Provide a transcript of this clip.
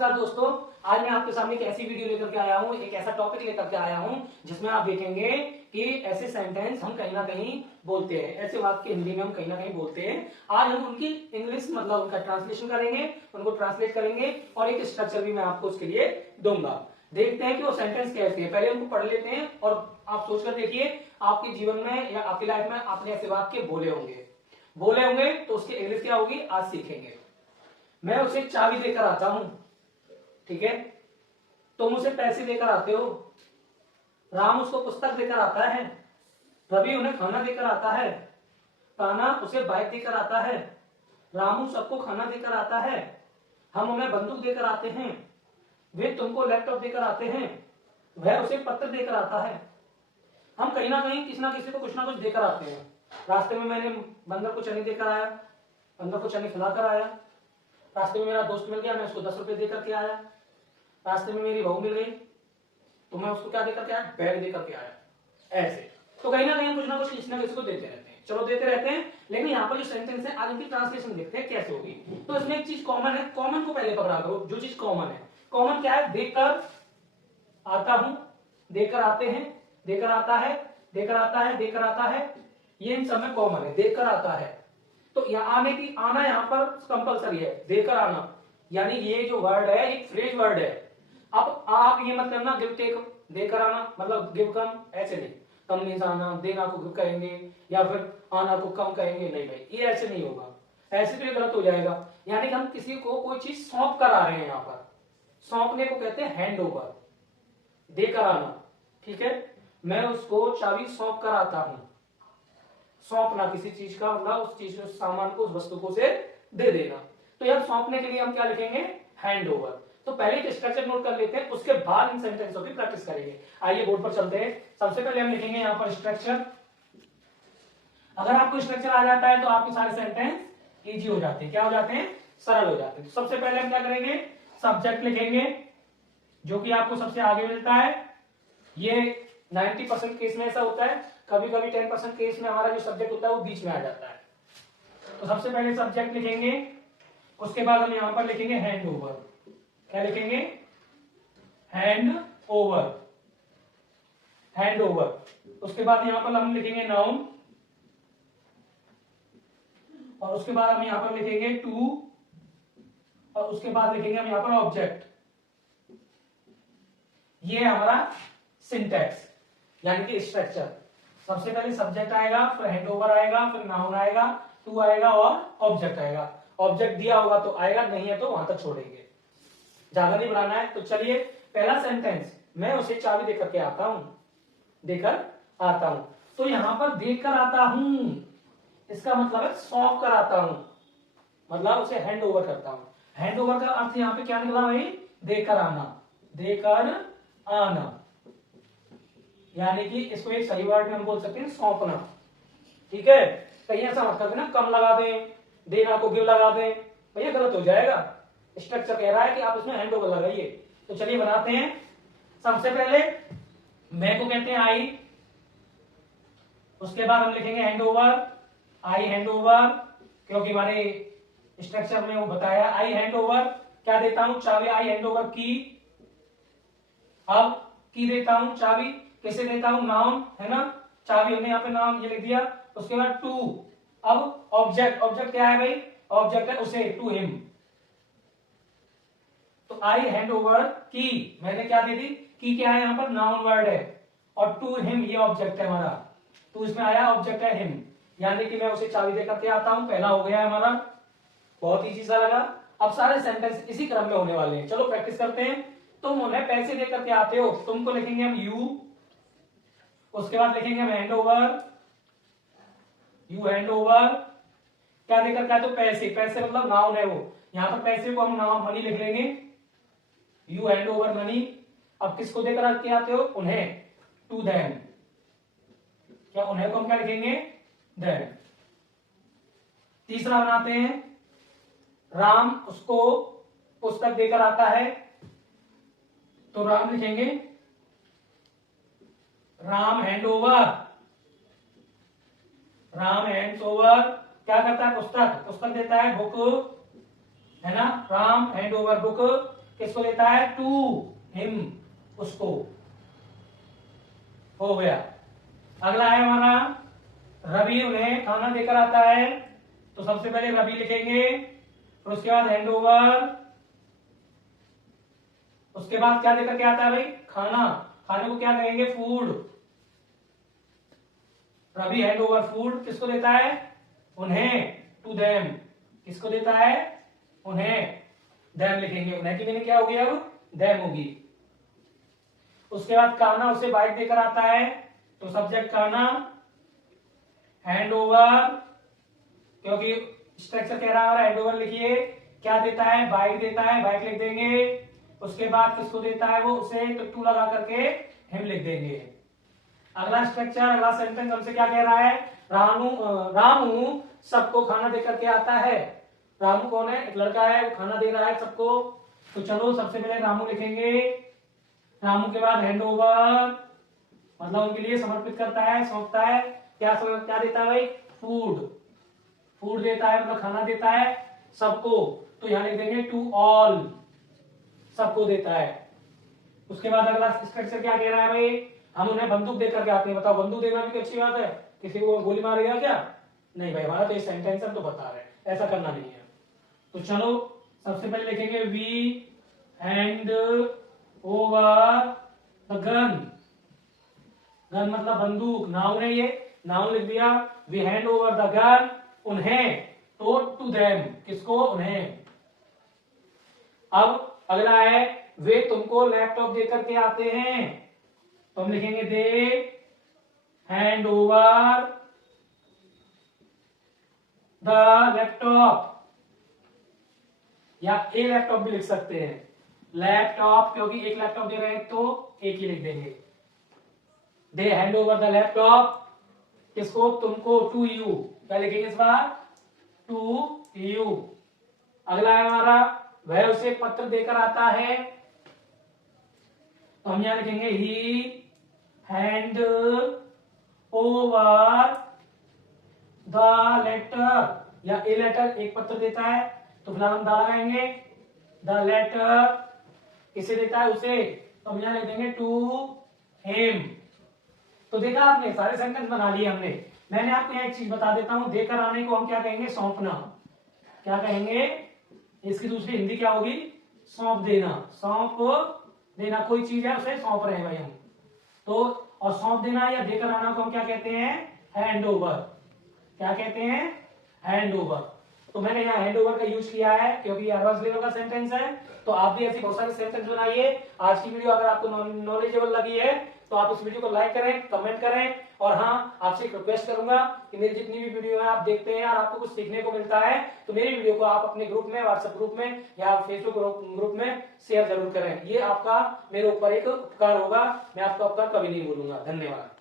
नमस्कार दोस्तों, आज मैं आपके सामने एक ऐसी वीडियो लेकर के आया हूँ, एक ऐसा टॉपिक लेकर के आया हूँ जिसमें आप देखेंगे कि ऐसे सेंटेंस हम कहीं ना कहीं बोलते हैं, ऐसे वाक्य हिंदी में हम कहीं ना कहीं बोलते हैं। आज हम उनकी इंग्लिश मतलब उनका ट्रांसलेशन करेंगे, उनको ट्रांसलेट करेंगे और एक स्ट्रक्चर भी मैं आपको उसके लिए दूंगा। देखते हैं कि वो सेंटेंस कैसे है, पहले उनको पढ़ लेते हैं और आप सोचकर देखिए आपके जीवन में या आपकी लाइफ में आपने ऐसे वाक्य बोले होंगे तो उसकी इंग्लिश क्या होगी आज सीखेंगे। मैं उसे चाबी देकर आता हूं, ठीक है, तुम उसे पैसे देकर आते हो। राम उसको पुस्तक देकर आता है, रवि उन्हें खाना देकर आता है। कान्हा उसे बाइक देकर आता है, रामू सबको खाना देकर आता है। हम उन्हें बंदूक देकर आते हैं, वे तुमको लैपटॉप देकर आते हैं। वह उसे पत्र देकर आता है। हम कहीं ना कहीं किसी ना किसी को कुछ ना कुछ देकर आते हैं। रास्ते में मैंने बंदर को चने देकर आया, बंदर को चने खिलाकर आया। रास्ते में मेरा दोस्त मिल गया, मैं उसको 10 रुपए देकर के आया। रास्ते में मेरी बहू मिल गई तो मैं उसको क्या देकर के आया, बैग देकर के आया। ऐसे तो कहीं ना कहीं कुछ ना कुछ किसी ना किसी को देते रहते हैं, चलो देते रहते हैं। लेकिन यहाँ पर जो सेंटेंस है आज इनकी ट्रांसलेशन देखते हैं कैसे होगी। तो इसमें एक चीज कॉमन है, कॉमन को पहले पकड़ा करो। जो चीज कॉमन है, कॉमन क्या है, देकर आता हूं, देकर आते हैं, देकर आता है, देकर आता है, देकर आता है, ये इन सब में कॉमन है, देकर आता है। तो यहाँ आने की आना यहाँ पर कंपलसरी है, देकर आना, यानी ये जो वर्ड है एक फ्रेज वर्ड है। अब आप ये मत करना गिव टेक देकर आना मतलब गिव कम, ऐसे नहीं। कम नहीं आना, देना को गिव कहेंगे या फिर आना को कम कहेंगे, नहीं भाई ये ऐसे नहीं होगा, ऐसे तो ये गलत हो जाएगा। यानी कि हम किसी को कोई चीज सौंप कर आ रहे हैं, यहाँ पर सौंपने को कहते हैं हैंड ओवर, देकर आना, ठीक है। मैं उसको चाबी सौंप कर आता हूं, सौंपना किसी चीज का मतलब उस चीज उस सामान को उस वस्तु को से दे देना। तो यार सौंपने के लिए हम क्या लिखेंगे, हैंड ओवर। तो पहले एक स्ट्रक्चर नोट कर लेते हैं, उसके बाद इन सेंटेंसों की प्रैक्टिस करेंगे। आइए बोर्ड पर चलते हैं। सबसे पहले हम लिखेंगे यहाँ पर स्ट्रक्चर। अगर आपको स्ट्रक्चर आ जाता है तो आपके सारे सेंटेंस इजी हो जाते हैं, क्या हो जाते हैं, सरल हो जाते हैं। तो सबसे पहले हम क्या करेंगे, सब्जेक्ट लिखेंगे जो कि आपको सबसे आगे मिलता है। ये 90% केस में ऐसा होता है, कभी कभी 10% केस में हमारा जो सब्जेक्ट होता है वो बीच में आ जाता है। तो सबसे पहले सब्जेक्ट लिखेंगे, उसके बाद हम यहां पर लिखेंगे हैंड ओवर। क्या लिखेंगे, हैंड ओवर, हैंड ओवर। उसके बाद यहां पर हम लिखेंगे नाउन और उसके बाद हम यहां पर लिखेंगे टू और उसके बाद लिखेंगे हम यहां पर ऑब्जेक्ट। ये है हमारा सिंटैक्स यानी कि स्ट्रक्चर। सबसे पहले सब्जेक्ट आएगा, फिर हैंड ओवर आएगा, फिर नाउन आएगा, टू आएगा और ऑब्जेक्ट आएगा। ऑब्जेक्ट दिया होगा तो आएगा, नहीं है तो वहां तक छोड़ेंगे, ज्यादा नहीं बढ़ाना है। तो चलिए पहला सेंटेंस, मैं उसे चाबी देकर के आता हूं, देकर आता हूं। तो यहां पर देकर आता हूं इसका मतलब है सौंप कर आता हूं, मतलब उसे हैंड ओवर करता हूं। हैंड ओवर का अर्थ यहां पे क्या निकला भाई, देकर आना, देकर आना। यानी कि इसको एक सही वर्ड में हम बोल सकते हैं सौंपना, ठीक है। कहीं ऐसा मत कर देना कम लगा दें, देना को गिव लगा दें, भैया गलत हो जाएगा। स्ट्रक्चर कह रहा है कि आप इसमें हैंड ओवर लगाइए। तो चलिए बनाते हैं। सबसे पहले मैं को कहते हैं आई, उसके बाद हम लिखेंगे हैंड ओवर, आई हैंड ओवर, क्योंकि हमारे स्ट्रक्चर में वो बताया आई हैंड ओवर। क्या देता हूं, चाबी, आई हैंड ओवर की। अब की देता हूं, चाबी किसे देता हूं, नाउन है ना, चाबी हमने यहाँ पे नाउन ये लिख दिया। उसके बाद टू, अब ऑब्जेक्ट, ऑब्जेक्ट क्या है भाई, ऑब्जेक्ट है उसे, टू हिम। तो आई हैंड ओवर की, मैंने क्या दे दी, की क्या है यहाँ पर, नाउन वर्ड है, और टू हिम ये ऑब्जेक्ट है हमारा, टू इसमें आया, ऑब्जेक्ट है हिम। यानी कि मैं उसे चाबी देकर के आता हूं, पहला हो गया है हमारा, बहुत इजी सा लगा। अब सारे सेंटेंस इसी क्रम में होने वाले हैं, चलो प्रैक्टिस करते हैं। तुम उन्हें पैसे देकर के आते हो, तुमको लिखेंगे हम यू, उसके बाद लिखेंगे हम hand over, you hand over. क्या देकर के आते हो, पैसे, पैसे मतलब नाउन है वो, यहां पर पैसे को हम नाउन मनी लिख लेंगे, यू हैंड ओवर मनी। अब किसको देकर के आते हो, उन्हें, टू देम। क्या उन्हें को हम क्या लिखेंगे, देम। तीसरा बनाते हैं, राम उसको पुस्तक देकर आता है, तो राम लिखेंगे Ram hand over, Ram hands over. क्या करता है, पुस्तक, पुस्तक देता है, बुक है ना, राम हैंड ओवर बुक। किसको देता है? टू हिम, उसको। हो गया। अगला है हमारा रवि उन्हें खाना देकर आता है, तो सबसे पहले रवि लिखेंगे, फिर उसके बाद हैंड ओवर, उसके बाद क्या देकर के आता है भाई? खाना। खाने को क्या कहेंगे? Food. Ravi hand over food किसको देता है? उन्हें, टू देम। किसको देता है? उन्हें। देम लिखेंगे, उन्हें की मीनिंग क्या होगी? अब देम होगी। उसके बाद कान्हा उसे बाइक देकर आता है, तो सब्जेक्ट कान्हा, हैंड ओवर, क्योंकि स्ट्रक्चर कह रहा है हैंड ओवर लिखिए, क्या देता है? बाइक देता है, बाइक लिख देंगे। उसके बाद किसको देता है वो? उसे, तो टू लगा करके हिम लिख देंगे। अगला स्ट्रक्चर, अगला सेंटेंस हमसे क्या कह रहा है? रामू सबको खाना देकर के आता है। रामू कौन है? एक लड़का है, वो खाना दे रहा है सबको। तो चलो सबसे पहले रामू लिखेंगे, रामू के बाद हैंड ओवर, मतलब उनके लिए समर्पित करता है, सौंपता है। क्या देता है भाई? फूड। फूड देता है मतलब खाना देता है सबको, तो यहां लिख देंगे टू ऑल, सबको देता है। उसके बाद अगला स्ट्रक्चर क्या कह रहा है भाई? हम उन्हें बंदूक देकर के आते हैं। बताओ, बंदूक देना भी अच्छी बात है? किसी को गोली मारेगा क्या? नहीं भाई, हमारा तो ये सेंटेंस हम तो बता रहे हैं, ऐसा करना नहीं है। तो चलो सबसे पहले लिखेंगे we hand over the gun. Gun मतलब बंदूक, नाउन है ये, नाउन लिख दिया। We hand over the gun, उन्हें, तो टू देम, किसको? उन्हें। अब अगला है वे तुमको लैपटॉप देकर के आते हैं, तो हम लिखेंगे दे हैंड ओवर द लैपटॉप, या ए लैपटॉप भी लिख सकते हैं। लैपटॉप, क्योंकि एक लैपटॉप दे रहे हैं तो एक ही लिख देंगे। दे हैंड ओवर द लैपटॉप, किसको? तुमको, टू यू। क्या लिखेंगे इस बार? To you. अगला है हमारा वह उसे पत्र देकर आता है, तो हम यहां लिखेंगे ही हैंड ओवर द लेटर, या ए लेटर, एक पत्र देता है, तो फिलहाल हम दा लगाएंगे। द लेटर किसे देता है? उसे, तो हम यहां लिख देंगे टू हिम। तो देखा आपने, सारे सेंटेंस बना लिए हमने। मैंने आपको यहाँ एक चीज बता देता हूं, देकर आने को हम क्या कहेंगे? सौंपना। क्या कहेंगे? इसकी दूसरी हिंदी क्या होगी? सौंप देना। सौंप देना, कोई चीज है उसे सौंप रहे हैं भाई हम, तो और सौंप देना या देकर आना को हम क्या कहते हैं? Hand over. क्या कहते हैं? Hand over. तो मैंने यहाँ हैंड ओवर का यूज किया है क्योंकि एडवांस लेवल का सेंटेंस है। तो आप भी ऐसी बहुत सारे सेंटेंस बनाइए। आज की वीडियो अगर आपको नॉलेजेबल लगी है तो आप इस वीडियो को लाइक करें, कमेंट करें, और हाँ, आपसे एक रिक्वेस्ट करूंगा कि मेरी जितनी भी वीडियो है आप देखते हैं और आपको कुछ सीखने को मिलता है, तो मेरी वीडियो को आप अपने ग्रुप में, व्हाट्सएप ग्रुप में या फेसबुक ग्रुप में शेयर जरूर करें। ये आपका मेरे ऊपर एक उपकार होगा, मैं आपका उपकार कभी नहीं भूलूंगा। धन्यवाद।